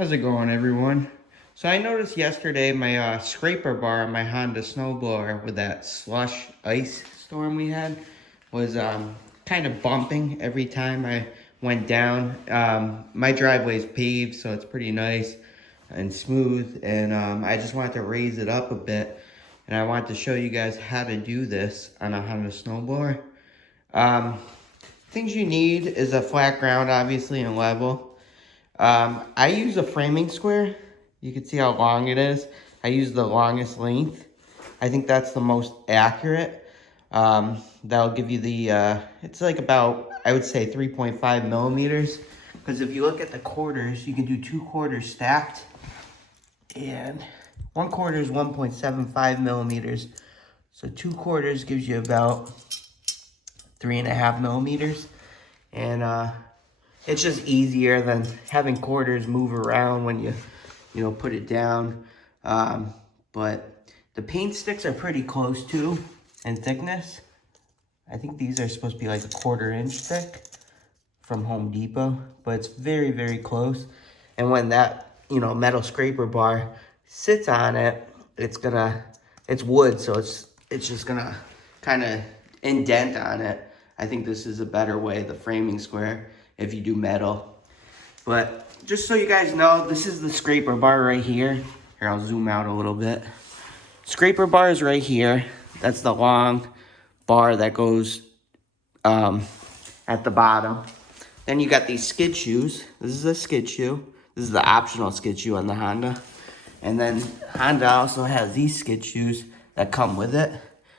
How's it going, everyone? So I noticed yesterday my scraper bar on my Honda Snowblower with that slush ice storm we had was kind of bumping every time I went down. My driveway is paved, so it's pretty nice and smooth, and I just wanted to raise it up a bit, and I wanted to show you guys how to do this on a Honda Snowblower. Um, Things you need is a flat ground, obviously, and level. I use a framing square. You can see how long it is. I use the longest length. I think that's the most accurate. That'll give you the, it's like about, I would say 3.5 millimeters. Because if you look at the quarters, you can do 2 quarters stacked. And 1 quarter is 1.75 millimeters. So 2 quarters gives you about 3.5 millimeters. And, it's just easier than having quarters move around when you put it down. But the paint sticks are pretty close too in thickness. I think these are supposed to be like a 1/4 inch thick from Home Depot, but it's very, very close. And when that, metal scraper bar sits on it, it's wood, so it's just gonna kind of indent on it. I think this is a better way, the framing square, if you do metal. But just so you guys know, this is the scraper bar right here. Here, I'll zoom out a little bit. Scraper bar is right here. That's the long bar that goes at the bottom. Then you got these skid shoes. This is a skid shoe. This is the optional skid shoe on the Honda. And then Honda also has these skid shoes that come with it.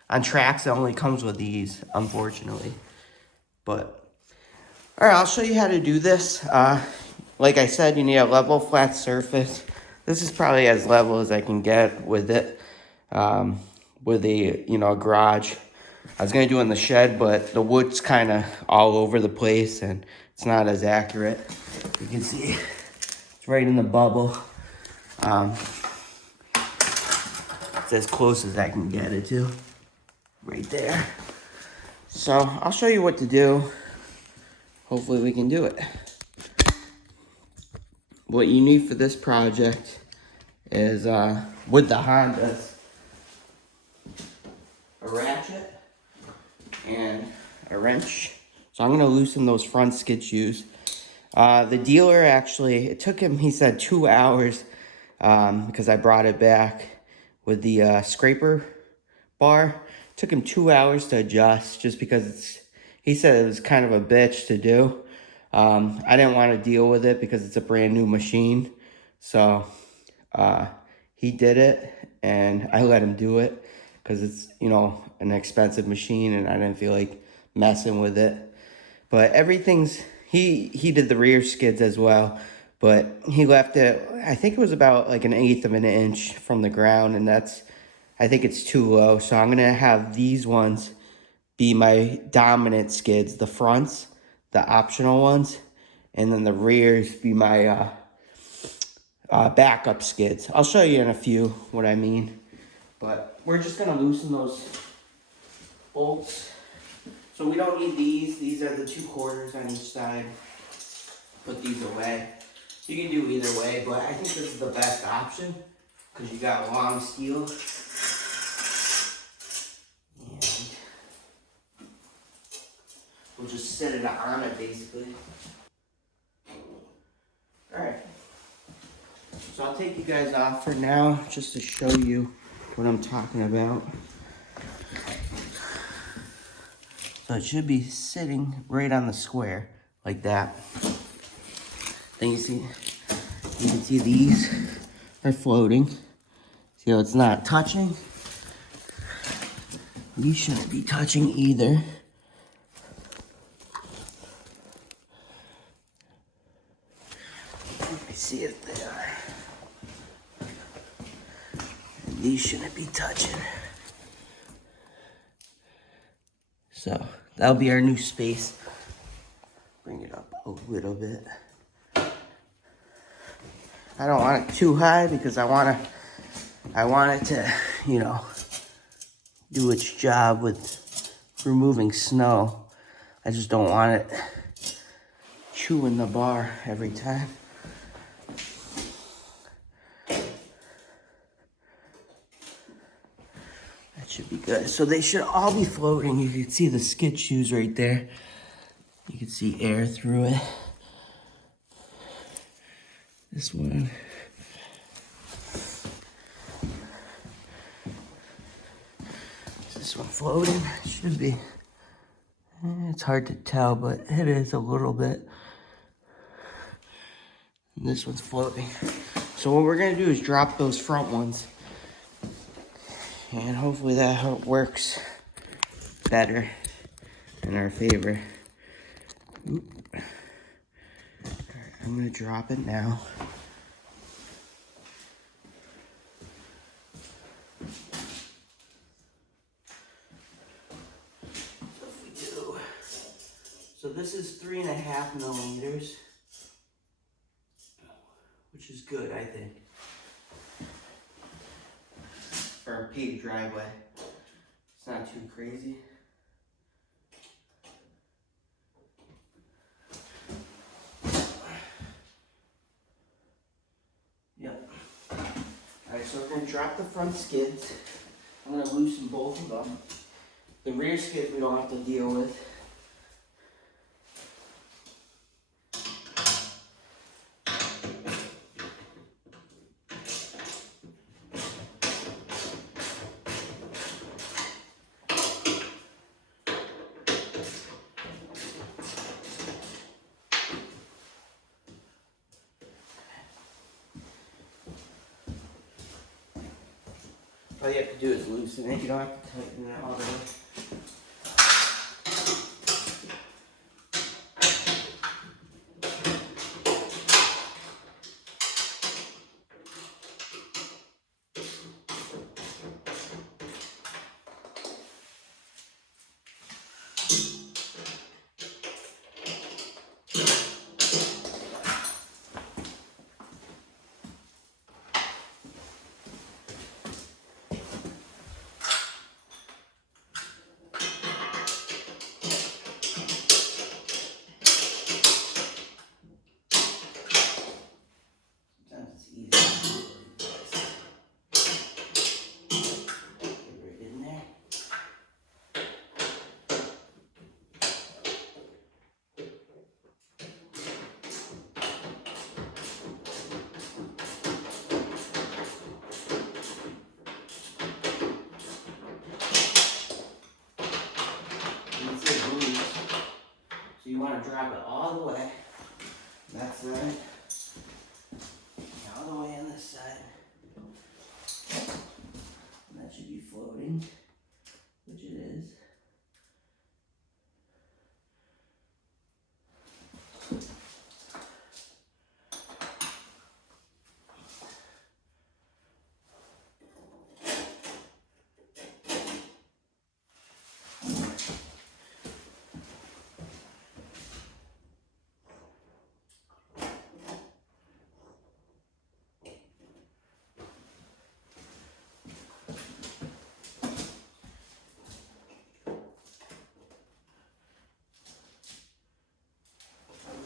On tracks, it only comes with these, unfortunately. But all right, I'll show you how to do this. Like I said, you need a level, flat surface. This is probably as level as I can get with it, with a garage. I was gonna do it in the shed, but the wood's kind of all over the place and it's not as accurate. You can see it's right in the bubble. It's as close as I can get it to, right there. So I'll show you what to do. Hopefully we can do it. What you need for this project is, with the Hondas, a ratchet and a wrench. So I'm gonna loosen those front skid shoes. The dealer actually, it took him, he said 2 hours, because I brought it back with the scraper bar. It took him 2 hours to adjust just because he said it was kind of a bitch to do. I didn't want to deal with it because it's a brand new machine. So he did it and I let him do it because it's, an expensive machine and I didn't feel like messing with it. But everything's, he did the rear skids as well, but he left it, I think it was about like 1/8 of an inch from the ground, and I think it's too low. So I'm going to have these ones be my dominant skids, the fronts, the optional ones, and then the rears be my backup skids. I'll show you in a few what I mean. But we're just going to loosen those bolts. So we don't need these. These are the 2 quarters on each side. Put these away. You can do either way, but I think this is the best option because you got long steel. And we'll just set it on it basically. Alright. So I'll take you guys off for now just to show you what I'm talking about. So it should be sitting right on the square like that. Then you can see these are floating. See how it's not touching? These shouldn't be touching either. I see it there. And these shouldn't be touching. So that'll be our new space. Bring it up a little bit. I don't want it too high because I want it to, do its job with removing snow. I just don't want it chewing the bar every time. Should be good. So they should all be floating. You can see the skid shoes right there. You can see air through it. This one. Is this one floating? Should be. It's hard to tell, but it is a little bit. And this one's floating. So what we're gonna do is drop those front ones. And hopefully that works better in our favor. Oop. All right, I'm gonna drop it now. So if we do, so this is 3.5 millimeters, which is good, I think, for a paved driveway. It's not too crazy. Yep. Alright, so we're going to drop the front skids. I'm going to loosen both of them. The rear skids we don't have to deal with. All you have to do is loosen it. You don't have to tighten it all the way. So you want to drop it all the way. That side. All the way on this side. And that should be floating, which it is.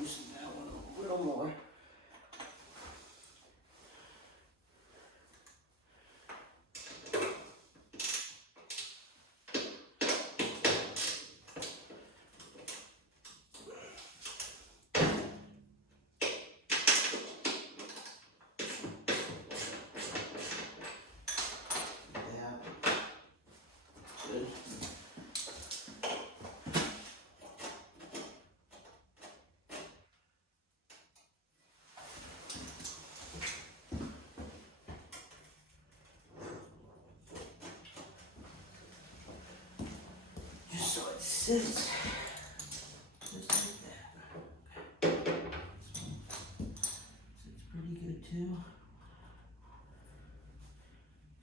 Loosen that one a little more. Just so it sits. Just like that. Sits pretty good too.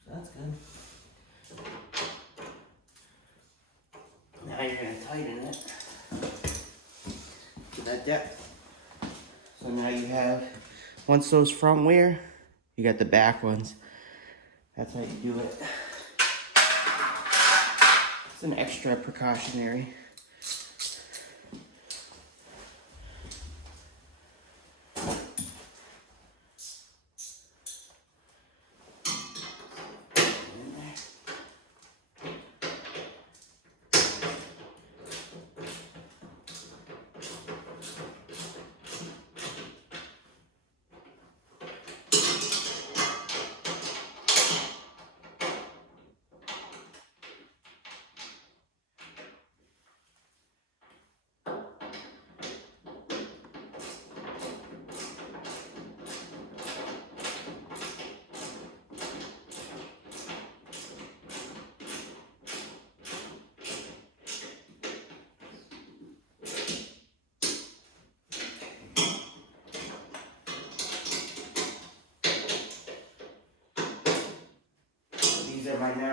So that's good. Now you're going to tighten it to that depth. So now you have, once those front wear, you got the back ones. That's how you do it. It's an extra precautionary.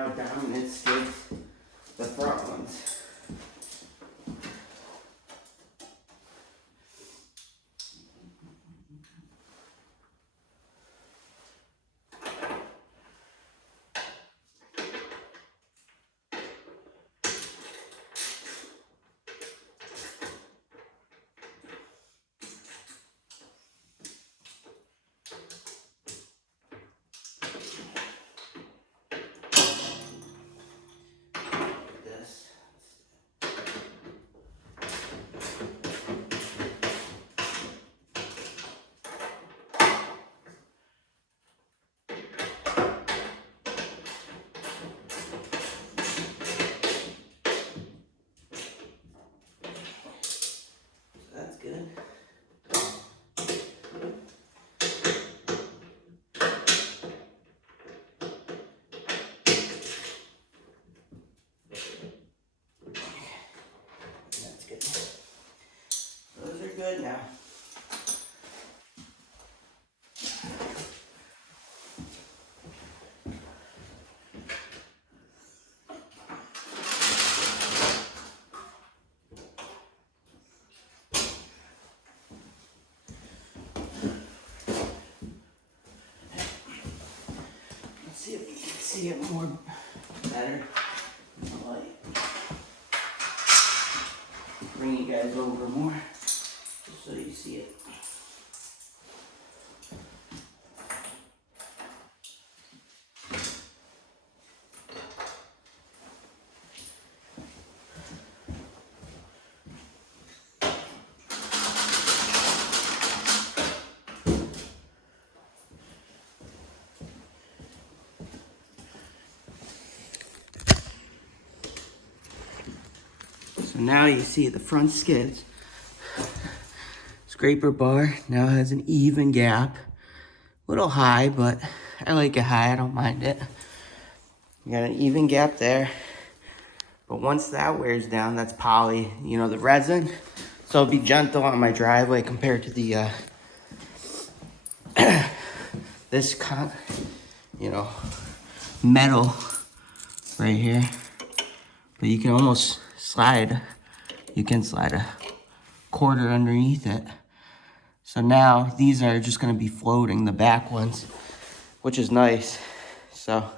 dominant skids, the front ones. That's good. That's good. Those are good now. Let's see if we can see it more better. Like, bring you guys over more, just so you see it. So now you see the front skids. Scraper bar now has an even gap. A little high, but I like it high, I don't mind it. You got an even gap there. But once that wears down, that's poly, you know, the resin. So it'll be gentle on my driveway compared to the, metal right here. But you can almost slide a quarter underneath it. So now these are just gonna be floating, the back ones, which is nice. So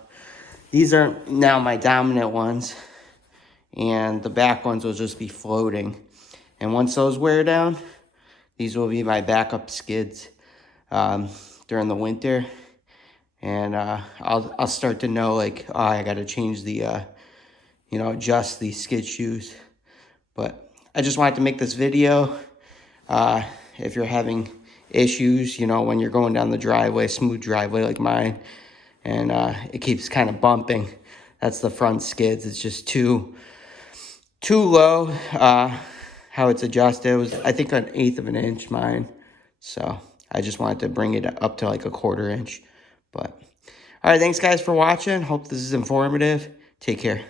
these are now my dominant ones, and the back ones will just be floating. And once those wear down, these will be my backup skids during the winter. And I'll start to know, like, oh, I gotta change the, adjust the skid shoes. But I just wanted to make this video. If you're having issues, when you're going down the driveway, smooth driveway like mine, and it keeps kind of bumping, that's the front skids. It's just too low. How it's adjusted, it was, I think, 1/8 of an inch mine. So I just wanted to bring it up to like 1/4 inch. But all right, thanks guys for watching. Hope this is informative. Take care.